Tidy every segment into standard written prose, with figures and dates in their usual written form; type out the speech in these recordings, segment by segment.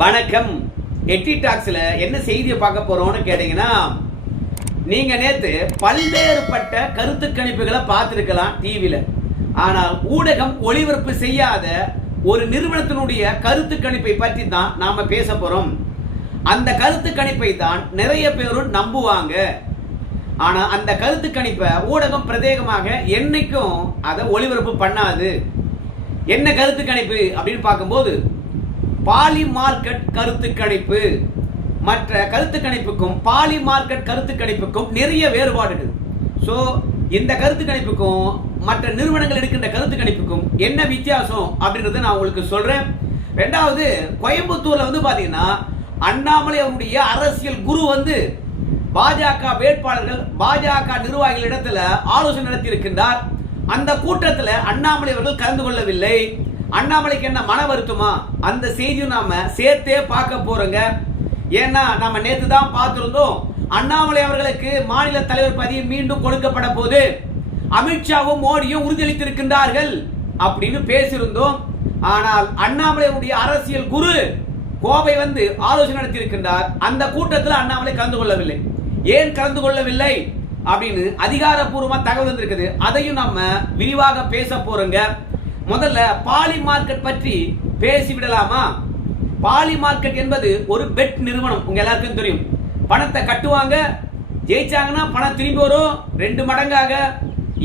வணக்கம். எட்டி டாக்ஸ்ல என்ன செய்தியை பார்க்க போறோம்னு கேட்டீங்கன்னா, நீங்க நேத்து பல்வேறுபட்ட கருத்து கணிப்புகளை பார்த்திருக்கலாம் டிவில. ஆனால் ஊடகம் ஒளிபரப்பு செய்யாத ஒரு நிறுவனத்தினுடைய கருத்து கணிப்பை பற்றி தான் நாம பேச போறோம். அந்த கருத்து கணிப்பை தான் நிறைய பேரும் நம்புவாங்க. ஆனா அந்த கருத்து கணிப்பை ஊடகம் பிரத்யேகமாக என்னைக்கும் அதை ஒளிபரப்பு பண்ணாது. என்ன கருத்து கணிப்பு அப்படின்னு பார்க்கும்போது, பாலி மார்க்கெட் கருத்து கணிப்பு மற்ற கருத்து கணிப்புக்கும் பாலி மார்க்கெட் கருத்து கணிப்புக்கும் நிறைய வேறுபாடுகள். ஸோ இந்த கருத்து கணிப்புக்கும் மற்ற நிறுவனங்கள் எடுக்கின்ற கருத்து கணிப்புக்கும் என்ன வித்தியாசம் அப்படின்றத நான் உங்களுக்கு சொல்றேன். ரெண்டாவது, கோயம்புத்தூர்ல பாத்தீங்கன்னா அண்ணாமலை அவருடைய அரசியல் குரு பாஜக வேட்பாளர்கள் பாஜக நிர்வாகிகள் இடத்துல ஆலோசனை நடத்தி இருக்கின்றார். அந்த கூட்டத்தில் அண்ணாமலை அவர்கள் கலந்து கொள்ளவில்லை. அண்ணாமலைக்கு என்ன மன வருத்தமா, அந்த செய்தியும் நாம சேர்த்தே பார்க்க போறோங்க. ஏன்னா நம்ம நேத்து தான் பார்த்திருந்தோம், அண்ணாமலை அவர்களுக்கு மாநில தலைவர் பதவி மீண்டும் கொடுக்கப்பட போது அமித்ஷாவும் மோடியும் உறுதியளித்திருக்கின்றார்கள் அப்படின்னு பேசியிருந்தோம். ஆனால் அண்ணாமலையுடைய அரசியல் குரு கோவை ஆலோசனை நடத்தி இருக்கின்றார். அந்த கூட்டத்தில் அண்ணாமலை கலந்து கொள்ளவில்லை. ஏன் கலந்து கொள்ளவில்லை அப்படின்னு அதிகாரப்பூர்வமா தகவல் வந்திருக்குது. அதையும் நம்ம விரிவாக பேச போறோங்க. முதல்ல பாலி மார்க்கெட் பற்றி பேசிவிடலாமா? பாலி மார்க்கெட் என்பது ஒரு பெட் நிறுவனம். உங்க எல்லாருக்கும் தெரியும். பணத்தை கட்டுவாங்க, ஜெயிச்சாங்கன்னா பணம் திரும்பி வரும் 2 மடங்காக.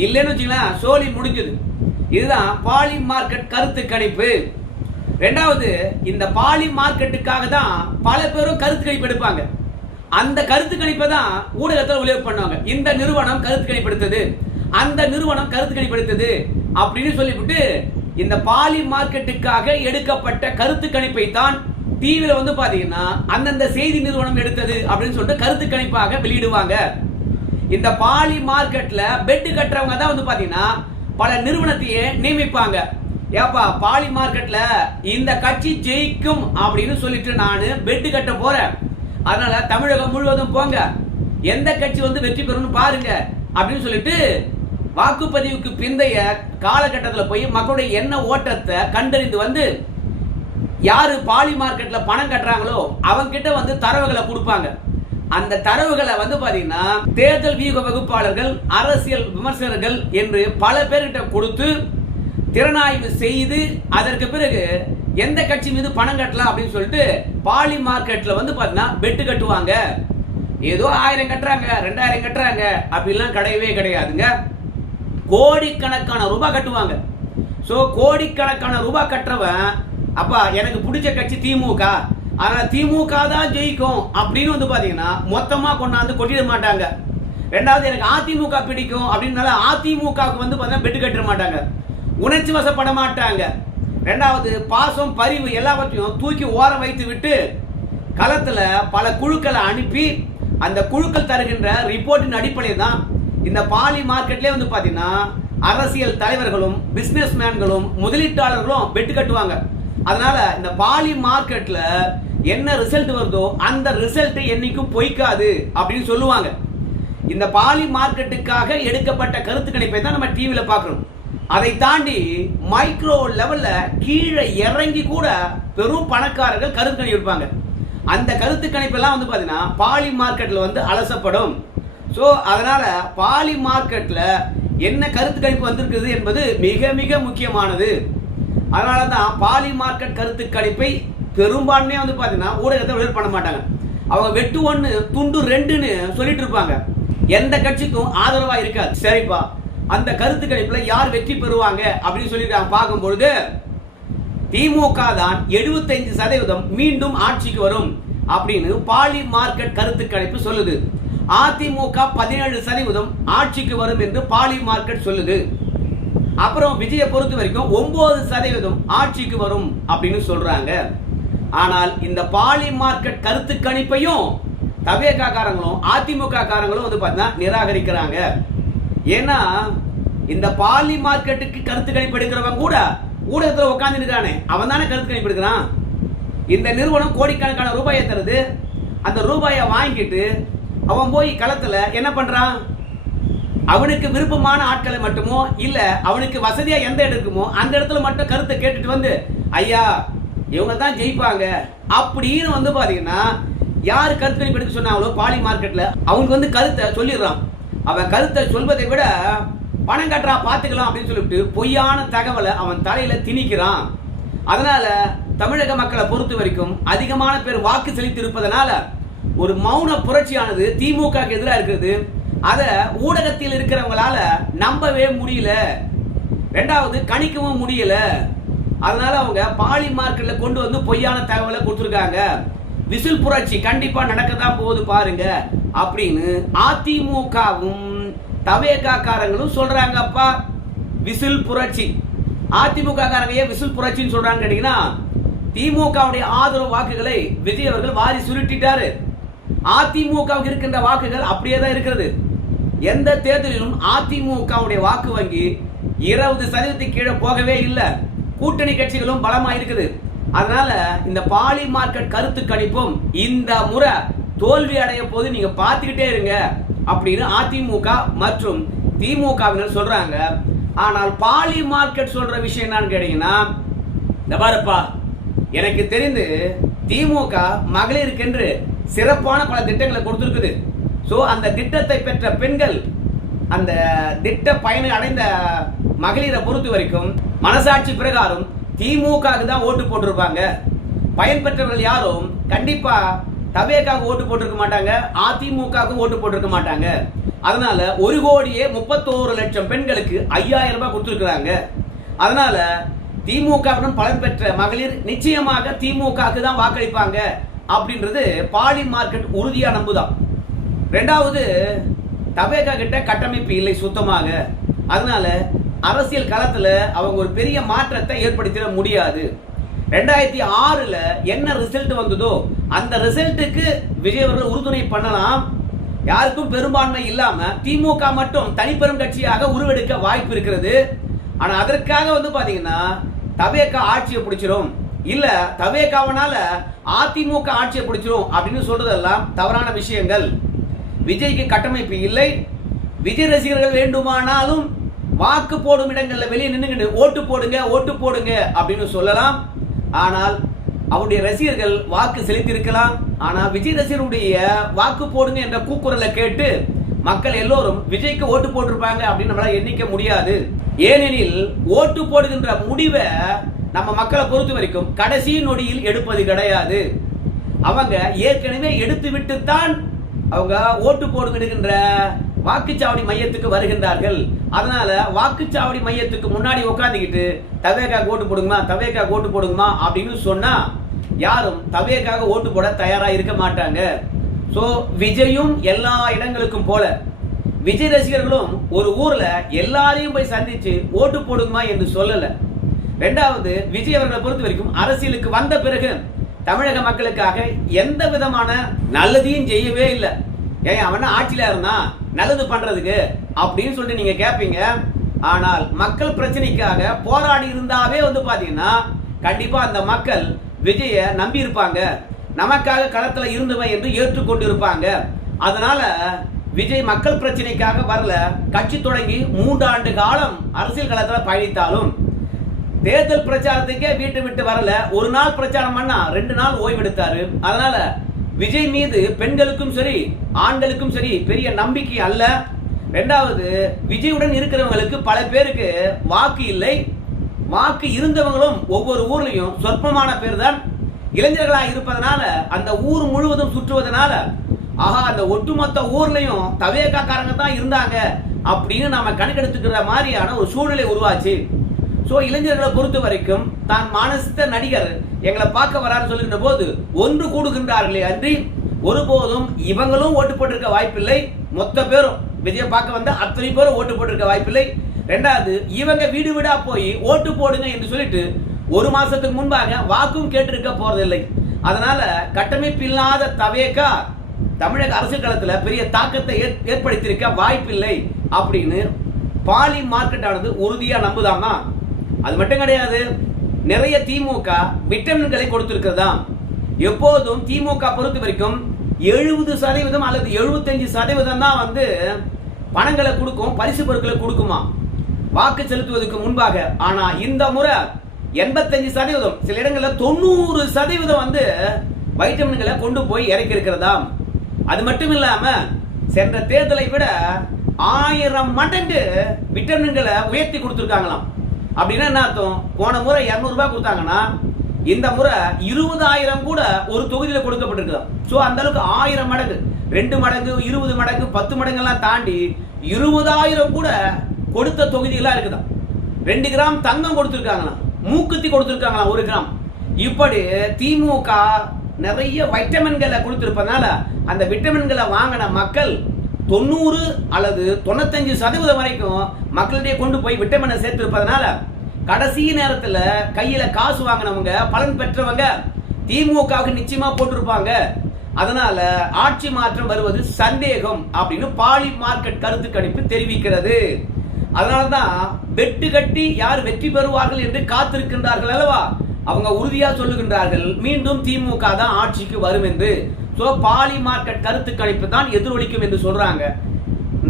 இல்லைன்னு வச்சுக்கலாம், சோழி முடிஞ்சது. இதுதான் பாலி மார்க்கெட் கருத்து கணிப்பு. ரெண்டாவது, இந்த பாலி மார்க்கெட்டுக்காக தான் பல பேரும் கருத்து கணிப்பு எடுப்பாங்க. அந்த கருத்து கணிப்பை தான் ஊடகத்தில் ஒளிபரப்பு பண்ணுவாங்க. இந்த நிறுவனம் கருத்து கணிப்படுத்தது, அந்த நிறுவனம் கருத்து கணிப்படுத்தது அப்படின்னு சொல்லிவிட்டு இந்த பாலி மார்க்கெட்டுக்காக எடுக்கப்பட்ட கருத்து கணிப்பை தான் டிவில பாத்தீங்கன்னா அந்தந்த செய்தி நிறுவனம் எடுத்தது அப்படின்னு சொல்லிட்டு கருத்து கணிப்பாக வெளியிடுவாங்க. இந்த பாலி மார்க்கெட்ல பெட் கட்டுறவங்க தான் பாத்தீங்கன்னா பல நிறுவனத்தையே நியமிப்பாங்க. ஏப்பா, பாலி மார்க்கெட்ல இந்த கட்சி ஜெயிக்கும் அப்படின்னு சொல்லிட்டு நான் பெட் கட்ட போறேன், அதனால தமிழகம் முழுவதும் போங்க, எந்த கட்சி வெற்றி பெறும்னு பாருங்க அப்படின்னு சொல்லிட்டு வாக்குப்பதிவுக்கு பிந்தைய காலகட்டத்தில் போய் மக்களுடைய எண்ண ஓட்டத்தை கண்டறிந்து யாரு பாலி மார்க்கெட்ல பணம் கட்டுறாங்களோ அவங்க கிட்ட தரவுகளை கொடுப்பாங்க. அந்த தரவுகளை பாத்தீங்கன்னா தேர்தல் வியூக வகுப்பாளர்கள், அரசியல் விமர்சகர்கள் என்று பல பேர்கிட்ட கொடுத்து திறனாய்வு செய்து அதற்கு பிறகு எந்த கட்சி மீது பணம் கட்டலாம் அப்படின்னு சொல்லிட்டு பாலி மார்க்கெட்ல பாத்தீங்கன்னா பெட்டு கட்டுவாங்க. ஏதோ 1000 கட்டுறாங்க, 2000 கட்டுறாங்க அப்படிலாம் கிடையவே கிடையாதுங்க. கோடிக்கணக்கான ரூபாய் கட்டுவாங்க. சோ கோடிக்கணக்கான ரூபாய் கட்டுறவன், அப்பா எனக்கு பிடிச்ச கட்சி திமுக, ஆனா திமுக தான் ஜெயிக்கும் அப்படின்னு பாத்தீங்கன்னா மொத்தமா கொண்டாந்து கொட்டிட மாட்டாங்க. ரெண்டாவது, எனக்கு அதிமுக பிடிக்கும் அப்படின்னால அதிமுகவுக்கு பாத்தீங்கன்னா பெட்டு கட்ட மாட்டாங்க, உணர்ச்சி வசப்பட மாட்டாங்க. ரெண்டாவது, பாசம் பரிவு எல்லாவற்றையும் தூக்கி ஓரம் வைத்து விட்டு களத்துல பல குழுக்களை அனுப்பி அந்த குழுக்கள் தருகின்ற ரிப்போர்ட்டின் அடிப்படையில் தான் இந்த பாலி மார்க்கெட்லேயே பாத்தீங்கன்னா அரசியல் தலைவர்களும் பிசினஸ் மேன்களும் முதலீட்டாளர்களும் பெட்டு கட்டுவாங்க. அதனால இந்த பாலி மார்க்கெட்ல என்ன ரிசல்ட் வருதோ அந்த ரிசல்ட் என்னைக்கும் பொய்க்காது அப்படின்னு சொல்லுவாங்க. இந்த பாலி மார்க்கெட்டுக்காக எடுக்கப்பட்ட கருத்து கணிப்பை தான் நம்ம டிவியில பார்க்கணும். அதை தாண்டி மைக்ரோ லெவல்ல கீழே இறங்கி கூட பெரும் பணக்காரர்கள் கருத்து கணிப்பு எடுப்பாங்க. அந்த கருத்து கணிப்பெல்லாம் பாத்தீங்கன்னா பாலி மார்க்கெட்ல அலசப்படும். ஸோ அதனால பாலி மார்க்கெட்ல என்ன கருத்து கணிப்பு வந்திருக்குது என்பது மிக மிக முக்கியமானது. அதனால தான் பாலி மார்க்கெட் கருத்து கணிப்பை பெரும்பான்மையா பாத்தீங்கன்னா ஊடகத்தை ஒளிபரப்பு பண்ண மாட்டாங்க. அவங்க வெட்டு 1 துண்டு 2ன்னு சொல்லிட்டு இருப்பாங்க. எந்த கட்சிக்கும் ஆதரவா இருக்காது. சரிப்பா, அந்த கருத்து கணிப்புல யார் வெற்றி பெறுவாங்க அப்படின்னு சொல்லிட்டு பார்க்கும் பொழுது திமுக தான் 75% மீண்டும் ஆட்சிக்கு வரும் அப்படின்னு பாலி மார்க்கெட் கருத்து கணிப்பு சொல்லுது. அதிமுக 17% ஆட்சிக்கு வரும் என்று பாலி மார்க்கெட் சொல்லுது. அப்புறம் விஜய பொறுத்த வரைக்கும் 9% ஆட்சிக்கு வரும் அப்படின்னு சொல்றாங்க. ஆனால் இந்த பாலி மார்க்கெட் கருத்து கணிப்பையும் தவேகா காரங்களும் அதிமுக காரங்களும் பாத்தீங்கன்னா நிராகரிக்கிறாங்க. ஏன்னா இந்த பாலி மார்க்கெட்டுக்கு கருத்து கணிப்பு எடுக்கிறவங்க கூட ஊடகத்தில் உட்கார்ந்து இருக்கானே, அவன் தானே கருத்து கணிப்பு எடுக்கிறான். இந்த நிறுவனம் கோடிக்கணக்கான ரூபாயை தருது. அந்த ரூபாயை வாங்கிட்டு அவன் போய் களத்துல என்ன பண்றான்? அவனுக்கு விருப்பமான ஆட்களை மட்டுமோ இல்ல அவனுக்கு வசதியா எந்த இடம் இருக்குமோ அந்த இடத்துல மட்டும் கருத்தை கேட்டுட்டு ஐயா இவங்க தான் ஜெயிப்பாங்க, அப்படின்னு வந்து பாத்தீங்கன்னா யாரு கருத்து கணிப்பு எடுக்க சொன்னாங்களோ பாலி மார்க்கெட்ல அவங்க வந்து கருத்தை சொல்லிடுறான். அவன் கருத்தை சொல்வதை விட பணம் கட்டுறா பாத்துக்கலாம் அப்படின்னு சொல்லிட்டு பொய்யான தகவலை அவன் தலையில திணிக்கிறான். அதனால தமிழக மக்களை பொறுத்த வரைக்கும் அதிகமான பேர் வாக்கு செலுத்தி இருப்பதனால ஒரு மௌன புரட்சியானது திமுக எதிராக இருக்கிறது. அத ஊடகத்தில் இருக்கிறவங்களால நம்பவே முடியல, ரெண்டாவது கணிக்கவும் முடியல. அதனால அவங்க பாலி மார்க்கெட்ல கொண்டு வந்து பொய்யான தகவலை கொடுத்துருக்காங்க. விசில் புரட்சி கண்டிப்பா நடக்கதான் போகுது பாருங்க அப்படின்னு அதிமுகவும் தவேகா காரங்களும் சொல்றாங்கப்பா. விசில் புரட்சி. அதிமுக காரங்க ஏன் விசில் புரட்சின்னு சொல்றாங்க கேட்டீங்கன்னா, திமுகவுடைய ஆதரவு வாக்குகளை விஜய் அவர்கள் வாரி சுருட்டிட்டாரு. அதிமுகவுக்கு இருக்கின்ற வாக்குகள் அப்படியே தான் இருக்கிறது. எந்த தேர்தலிலும் அதிமுகவுடைய வாக்கு வங்கி 20% கீழே போகவே இல்லை. கூட்டணி கட்சிகளும் பலமா இருக்குது. அதனால இந்த பாலி மார்க்கெட் கருத்து கணிப்பும் இந்த முறை தோல்வி அடைய போது நீங்க பார்த்துக்கிட்டே இருங்க அப்படின்னு அதிமுக மற்றும் திமுகவினர் சொல்றாங்க. ஆனால் பாலி மார்க்கெட் சொல்ற விஷயம் என்னன்னு கேட்டீங்கன்னா, இந்த பாருப்பா, எனக்கு தெரிந்து திமுக மகளிருக்கென்று சிறப்பான பல திட்டங்களை கொடுத்திருக்குது. சோ அந்த திட்டத்தை பெற்ற பெண்கள், அந்த திட்ட பயனை அடைந்த மகளிரை பொறுத்த வரைக்கும் மனசாட்சி பிரகாரம் திமுக தான் ஓட்டு போட்டிருப்பாங்க. பயன் பெற்றவர்கள் யாரும் கண்டிப்பா தவேகாவுக்கு ஓட்டு போட்டிருக்க மாட்டாங்க, அதிமுகவுக்கு ஓட்டு போட்டிருக்க மாட்டாங்க. அதனால 1,31,00,000 பெண்களுக்கு 5,000 ரூபாய் கொடுத்திருக்கிறாங்க. அதனால திமுகவுடன் பலன் பெற்ற மகளிர் நிச்சயமாக திமுகவுக்கு தான் வாக்களிப்பாங்க அப்படின்றது பாலி மார்க்கெட் உறுதியா நம்புதான். ரெண்டாவது, தவேகா கிட்ட கட்டமைப்பு இல்லை சுத்தமாக. அதனால அரசியல் களத்துல அவங்க ஒரு பெரிய மாற்றத்தை ஏற்படுத்திட முடியாது. 2006ல என்ன ரிசல்ட் வந்ததோ அந்த ரிசல்ட்டுக்கு விஜய் அவர்கள் உறுதுணை பண்ணலாம். யாருக்கும் பெரும்பான்மை இல்லாம திமுக மட்டும் தனிப்பெரும் கட்சியாக உருவெடுக்க வாய்ப்பு இருக்கிறது. ஆனா அதற்காக வந்து பாத்தீங்கன்னா தவேகா ஆட்சியை பிடிச்சிரும், இல்ல தவேகாவனால அதிமுக ஆட்சியை பிடிச்சிரும் அப்படின்னு சொல்றதெல்லாம் தவறான விஷயங்கள். விஜய்க்கு கட்டமைப்பு இல்லை. விஜய் ரசிகர்கள் வேண்டுமானாலும் வாக்கு போடும் இடங்கள்ல வெளியே நின்று ஓட்டு போடுங்க ஓட்டு போடுங்க அப்படின்னு சொல்லலாம். ஆனால் அவருடைய ரசிகர்கள் வாக்கு செலுத்தி இருக்கலாம். ஆனா விஜய் ரசிகருடைய வாக்கு போடுங்க என்ற கூக்குரலை கேட்டு மக்கள் எல்லோரும் விஜய்க்கு ஓட்டு போட்டிருப்பாங்க அப்படின்னு நம்மளால எண்ணிக்க முடியாது. ஏனெனில் ஓட்டு போடுகின்ற முடிவை நம்ம மக்களை பொறுத்த வரைக்கும் கடைசி நொடியில் எடுப்பது கிடையாது. அவங்க ஏற்கனவே எடுத்து விட்டுத்தான் அவங்க ஓட்டு போடுகின்ற வாக்குச்சாவடி மையத்துக்கு வருகின்றார்கள். அதனால வாக்குச்சாவடி மையத்துக்கு முன்னாடி உட்காந்துக்கிட்டு தவேகா ஓட்டு போடுங்கம்மா தவேகா ஓட்டு போடுங்கம்மா அப்படின்னு சொன்னா யாரும் தவேகாக ஓட்டு போட தயாரா இருக்க மாட்டாங்க. சோ விஜயும் எல்லா இடங்களுக்கும் போல விஜய் ரசிகர்களும் ஒரு ஊர்ல எல்லாரையும் போய் சந்திச்சு ஓட்டு போடுங்கம்மா என்று சொல்லல. ரெண்டாவது, விஜய் அவர்களை பொறுத்த வரைக்கும் அரசியலுக்கு வந்த பிறகு தமிழக மக்களுக்காக எந்த விதமான நல்லதையும் செய்யவே இல்லை. ஏன் அவன் ஆட்சியில இருந்தா நல்லது பண்றதுக்கு அப்படின்னு சொல்லிட்டு நீங்க கேட்பீங்க. ஆனால் மக்கள் பிரச்சனைக்காக போராடி இருந்தாவே வந்து பாத்தீங்கன்னா கண்டிப்பா அந்த மக்கள் விஜய நம்பி இருப்பாங்க, நமக்காக களத்துல இருந்தவன் என்று ஏற்றுக்கொண்டு இருப்பாங்க. அதனால விஜய் மக்கள் பிரச்சனைக்காக வரல. கட்சி தொடங்கி 3 ஆண்டு காலம் அரசியல் களத்துல பயணித்தாலும் தேர்தல் பிரச்சாரத்துக்கே வீட்டு விட்டு வரல. ஒரு நாள் பிரச்சாரம் பண்ணா 2 நாள் ஓய்வெடுத்தாரு. அதனால விஜய் மீது பெண்களுக்கும் சரி ஆண்களுக்கும் சரி பெரிய நம்பிக்கை அல்ல. ரெண்டாவது, விஜயுடன் இருக்கிறவங்களுக்கு பல பேருக்கு வாக்கு இல்லை. வாக்கு இருந்தவங்களும் ஒவ்வொரு ஊர்லயும் சொற்பமான பேர் தான் இளைஞர்களாக இருப்பதனால அந்த ஊர் முழுவதும் சுற்றுவதனால ஆஹா அந்த ஒட்டுமொத்த ஊர்லயும் தவேகா காரங்க தான் இருந்தாங்க அப்படின்னு நாம கணக்கெடுத்துக்கிற மாதிரியான ஒரு சூழ்நிலை உருவாச்சு. சோ இளைஞர்களை பொறுத்த வரைக்கும் தான் மானஸ்த நடிகர் எங்களை பார்க்க வரான்னு சொல்லுகின்ற போது ஒன்று கூடுகின்றார்களே அன்றி ஒருபோதும் இவங்களும் ஓட்டு போட்டிருக்க வாய்ப்பில்லை. மொத்த பேரும் விஜய பார்க்க வந்த அத்தனை பேரும் ஓட்டு போட்டிருக்க வாய்ப்பில்லை. ரெண்டாவது, இவங்க வீடு வீடா போய் ஓட்டு போடுங்க என்று சொல்லிட்டு 1 மாசத்துக்கு முன்பாக வாக்கும் கேட்டிருக்க போறதில்லை. அதனால கட்டமைப்பு இல்லாத தவேகா தமிழக அரசியல் களத்துல பெரிய தாக்கத்தை ஏற்படுத்தியிருக்க வாய்ப்பில்லை அப்படின்னு பாலி மார்க்கெட் ஆனது உறுதியா நம்புதாமா. அது மட்டும் கிடையாது, நிறைய திமுக விட்டமின்களை கொடுத்திருக்கிறதா. எப்போதும் திமுக பொறுத்த வரைக்கும் 70% அல்லது 75% தான் வந்து பணங்களை கொடுக்கும், பரிசு பொருட்களை கொடுக்குமா வாக்கு செலுத்துவதற்கு முன்பாக. ஆனா இந்த முறை 85%, சில இடங்கள்ல 90% வந்து வைட்டமின்களை கொண்டு போய் இறக்கி இருக்கிறதாம். அது மட்டும் இல்லாம சென்ற தேர்தலை விட 1000 மடங்கு விட்டமின்களை உயர்த்தி கொடுத்திருக்காங்களாம். அப்படின்னா என்ன அர்த்தம்? போன முறை 200 ரூபாய் கொடுத்தாங்கன்னா இந்த முறை 20,000 கூட ஒரு தொகுதியில் கொடுக்கப்பட்டிருக்குதாம். சோ அந்த அளவுக்கு 1000 மடங்கு, 2 மடங்கு, 20 மடங்கு, 10 மடங்கு எல்லாம் தாண்டி 20,000 கூட கொடுத்த தொகுதிகளா இருக்குதாம். 2 கிராம் தங்கம் கொடுத்திருக்காங்களாம், மூக்குத்தி கொடுத்திருக்காங்களாம் 1 கிராம். இப்படி திமுக நிறைய வைட்டமின்களை கொடுத்திருப்பதனால அந்த விட்டமின்களை வாங்கின மக்கள் 90 அல்லது 95% வரைக்கும் மக்களிடையே கொண்டு போய் விட்டமினை சேர்த்திருப்பதனால கடைசி நேரத்தில் கையில காசு வாங்கினவங்க, பலன் பெற்றவங்க திமுகவுக்கு நிச்சயமா போட்டிருப்பாங்க. அதனால ஆட்சி மாற்றம் வருவது சந்தேகம் அப்படின்னு பாலி மார்க்கெட் கருத்து கணிப்பு தெரிவிக்கிறது. அதனாலதான் வெட்டு கட்டி யார் வெற்றி பெறுவார்கள் என்று காத்திருக்கின்றார்கள் அல்லவா, அவங்க உறுதியா சொல்லுகின்றார்கள் மீண்டும் திமுக தான் ஆட்சிக்கு வரும் என்று. சோ பாலி மார்க்கெட் கருத்து கணிப்பு தான் எதிரொலிக்கும் என்று சொல்றாங்க.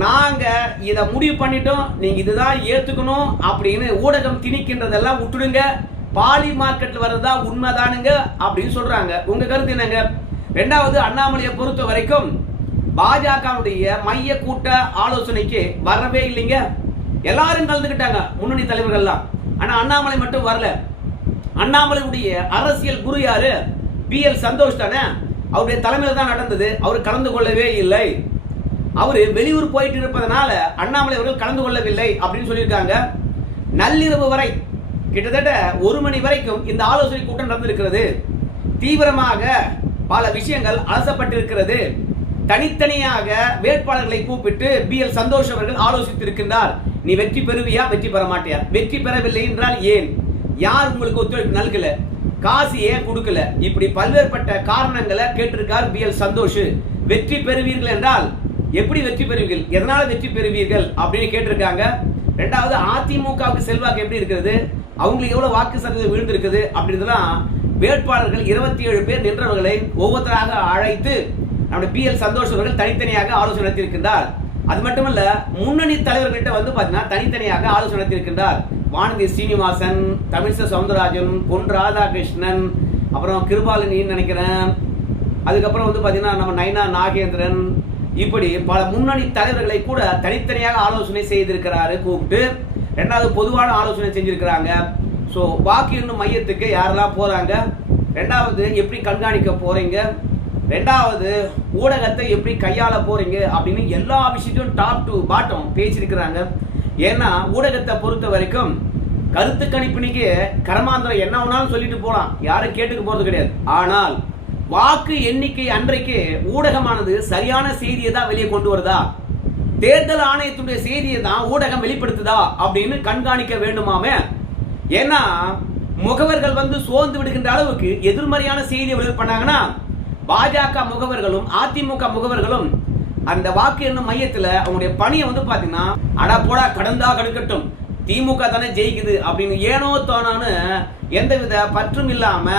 நாங்க இத முடிவு பண்ணிட்டோம், நீங்க இதுதான் ஏத்துக்கணும் அப்படின்னு ஊடகம் திணிக்கின்றதெல்லாம் விட்டுடுங்க, பாலி மார்க்கெட்ல வர்றதா உண்மைதானுங்க அப்படின்னு சொல்றாங்க. உங்க கருத்து என்னங்க? ரெண்டாவது, அண்ணாமலையை பொறுத்த வரைக்கும் பாஜகவுடைய மைய கூட்ட ஆலோசனைக்கு வரவே இல்லைங்க. எல்லாரும் கலந்துக்கிட்டாங்க, முன்னணி தலைவர்கள்லாம். ஆனா அண்ணாமலை மட்டும் வரல. அண்ணாமலையுடைய அரசியல் குரு யாரு? பிஎல் சந்தோஷ் தானே, அவருடைய தலைமையில் தான் நடந்தது. அவர் கலந்து கொள்ளவே இல்லை. அவரு வெளியூர் போயிட்டு இருப்பதனால அண்ணாமலை அவர்கள் கலந்து கொள்ளவில்லை அப்படின்னு சொல்லியிருக்காங்க. நள்ளிரவு வரை கிட்டத்தட்ட 1 மணி வரைக்கும் இந்த ஆலோசனை கூட்டம் நடந்திருக்கிறது. தீவிரமாக பல விஷயங்கள் அலசப்பட்டிருக்கிறது. தனித்தனியாக வேட்பாளர்களை கூப்பிட்டு பிஎல் சந்தோஷ் அவர்கள் ஆலோசித்திருக்கின்றார். நீ வெற்றி பெறுவியா, வெற்றி பெற மாட்டியா, வெற்றி பெறவில்லை என்றால் ஏன், யார் உங்களுக்கு ஒத்துழைப்பு நல்கல, காசு ஏன் கொடுக்கல, இப்படி பல்வேறுபட்ட காரணங்களை கேட்டிருக்கார் பிஎல் சந்தோஷ். வெற்றி பெறுவீர்கள் என்றால் எப்படி வெற்றி பெறுவீர்கள், எதனால வெற்றி பெறுவீர்கள் அப்படின்னு கேட்டிருக்காங்க. ரெண்டாவது, அதிமுகவுக்கு செல்வாக்கு எப்படி இருக்கிறது, அவங்களுக்கு எவ்வளவு வாக்கு சதவீதம் விழுந்திருக்குது அப்படின்றதெல்லாம் வேட்பாளர்கள் 27 பேர் நின்றவர்களை ஒவ்வொருத்தராக அழைத்து நம்முடைய பிஎல் சந்தோஷ் அவர்கள் தனித்தனியாக ஆலோசனை நடத்தியிருக்கின்றார். அது மட்டுமல்ல, முன்னணி தலைவர்கிட்ட வந்து பாத்தீங்கன்னா தனித்தனியாக ஆலோசனை நடத்தியிருக்கின்றார். வானதி சீனிவாசன், தமிழிசை சவுந்தரராஜன், பொன் ராதாகிருஷ்ணன், அப்புறம் கிருபாலினின்னு நினைக்கிறேன், அதுக்கப்புறம் வந்து பாத்தீங்கன்னா நம்ம நைனா நாகேந்திரன், இப்படி பல முன்னணி தலைவர்களை கூட தனித்தனியாக ஆலோசனை செய்திருக்கிறாரு கூப்பிட்டு. ரெண்டாவது, பொதுவான ஆலோசனை செஞ்சிருக்கிறாங்க. ஸோ வாக்கு எண்ணும் மையத்துக்கு யாரெல்லாம் போறாங்க, ரெண்டாவது எப்படி கண்காணிக்க போறீங்க, ரெண்டாவது ஊடகத்தை எப்படி கையாள போறீங்க அப்படின்னு எல்லா விஷயத்தையும் டாப் டு பாட்டம் பேசியிருக்கிறாங்க. ஏன்னா ஊடகத்தை பொறுத்த வரைக்கும் கருத்து கணிப்புனிக்கு கர்மாந்திரம் என்ன வேணாலும் சொல்லிட்டு போலாம், யாரும் கேட்டுக்க போறது கிடையாது. ஆனால் வாக்கு எண்ணிக்கை அன்றைக்கு ஊடகமானது சரியான செய்தியை தான் வெளியே கொண்டு வருதா, தேர்தல் ஆணையத்துடைய செய்தியை தான் ஊடகம் வெளிப்படுத்துதா அப்படின்னு கண்காணிக்க வேண்டுமாமே. ஏன்னா முகவர்கள் வந்து சோர்ந்து விடுகின்ற அளவுக்கு எதிர்மறையான செய்தியை வெளியே பண்ணாங்கன்னா பாஜக முகவர்களும் அதிமுக முகவர்களும் அந்த வாக்கு எண்ணும் மையத்தில் அவங்களுடைய பணியை வந்து பாத்தீங்கன்னா அடா போடா கடந்தா கடுக்கட்டும், திமுக தானே ஜெயிக்குது அப்படின்னு ஏனோ தோணான்னு எந்தவித பற்றும் இல்லாம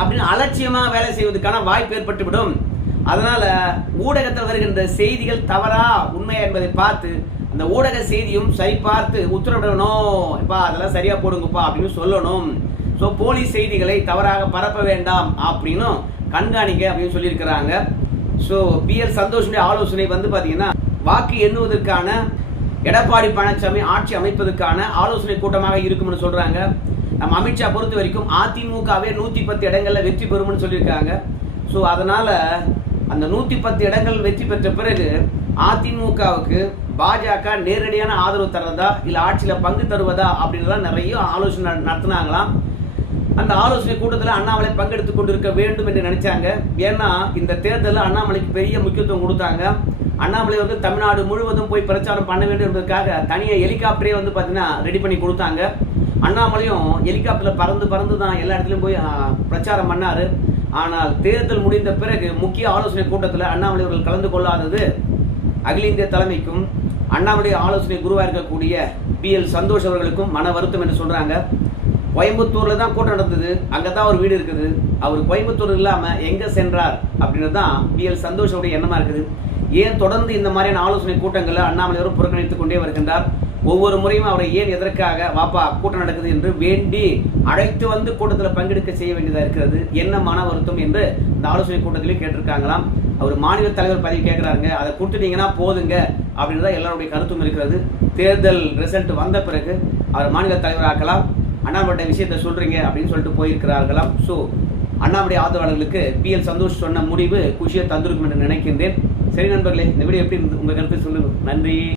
அப்படின்னு அலட்சியமா வேலை செய்வதற்கான வாய்ப்பு ஏற்பட்டுவிடும். அதனால ஊடகத்தில் வருகின்ற செய்திகள் தவறா உண்மையா என்பதை பார்த்து அந்த ஊடக செய்தியும் சரி பார்த்து உத்தரவிடணும், இப்பா அதெல்லாம் சரியா போடுங்கப்பா அப்படின்னு சொல்லணும். ஸோ போலீஸ் செய்திகளை தவறாக பரப்ப வேண்டாம் அப்படின்னு கண்காணிக்க அப்படின்னு சொல்லியிருக்கிறாங்க. ஸோ பிஎல் சந்தோஷுடைய ஆலோசனை வந்து பார்த்தீங்கன்னா வாக்கு எண்ணுவதற்கான எடப்பாடி பழனிசாமி ஆட்சி அமைப்பதற்கான ஆலோசனை கூட்டமாக இருக்கும்னு சொல்றாங்க. நம்ம அமித்ஷா பொறுத்த வரைக்கும் அதிமுகவே 110 இடங்கள்ல வெற்றி பெறும்னு சொல்லியிருக்காங்க. ஸோ அதனால அந்த 110 இடங்கள் வெற்றி பெற்ற பிறகு அதிமுகவுக்கு பாஜக நேரடியான ஆதரவு தர்றதா இல்ல ஆட்சியில பங்கு தருவதா அப்படின்றத நிறைய ஆலோசனை நடத்தினாங்களாம். அந்த ஆலோசனை கூட்டத்தில் அண்ணாமலை பங்கெடுத்துக் கொண்டிருக்க வேண்டும் என்று நினைச்சாங்க. ஏன்னா இந்த தேர்தலில் அண்ணாமலைக்கு பெரிய முக்கியத்துவம் கொடுத்தாங்க. அண்ணாமலை வந்து தமிழ்நாடு முழுவதும் போய் பிரச்சாரம் பண்ண வேண்டும் என்பதற்காக தனியாக ஹெலிகாப்டரே வந்து பார்த்தீங்கன்னா ரெடி பண்ணி கொடுத்தாங்க. அண்ணாமலையும் ஹெலிகாப்டரில் பறந்து தான் எல்லா இடத்துலையும் போய் பிரச்சாரம் பண்ணாரு. ஆனால் தேர்தல் முடிந்த பிறகு முக்கிய ஆலோசனை கூட்டத்தில் அண்ணாமலை அவர்கள் கலந்து கொள்ளாதது அகில இந்திய தலைமைக்கும் அண்ணாமலை ஆலோசனை குருவா இருக்கக்கூடிய பிஎல் சந்தோஷ் அவர்களுக்கும் மன வருத்தம் என்று சொல்றாங்க. கோயம்புத்தூர்ல தான் கூட்டம் நடந்தது, அங்கதான் ஒரு வீடு இருக்குது. அவர் கோயம்புத்தூர் இல்லாம எங்க சென்றார் அப்படின்னு தான் பிஎல் சந்தோஷோட எண்ணமா இருக்குது. ஏன் தொடர்ந்து இந்த மாதிரியான ஆலோசனை கூட்டங்களை அண்ணாமலை அவர்கள் புறக்கணித்துக் கொண்டே வருகின்றார்? ஒவ்வொரு முறையும் அவரை ஏன் எதற்காக வாப்பா கூட்டம் நடக்குது என்று வேண்டி அழைத்து வந்து கூட்டத்தில் பங்கெடுக்க செய்ய வேண்டியதா இருக்கிறது, என்ன மன வருத்தம் என்று இந்த ஆலோசனை கூட்டத்திலேயே கேட்டிருக்காங்களாம். அவர் மாநில தலைவர் பதவி கேட்கிறாருங்க, அதை கொடுத்துட்டீங்கன்னா போதுங்க அப்படின்றத எல்லாருடைய கருத்தும் இருக்கிறது. தேர்தல் ரிசல்ட் வந்த பிறகு அவர் மாநில தலைவர் ஆக்கலாம், அண்ணாமலை விஷயத்தை சொல்றீங்க அப்படின்னு சொல்லிட்டு போயிருக்கிறார்களாம். ஸோ அண்ணாமலை ஆதரவாளர்களுக்கு PL சந்தோஷ் சொன்ன முடிவு குஷியை தந்திருக்கும் என்று நினைக்கின்றேன். சரி நண்பர்களே, இந்த வீடியோ எப்படி இருந்து உங்க கருத்து சொல்லுங்க. நன்றி.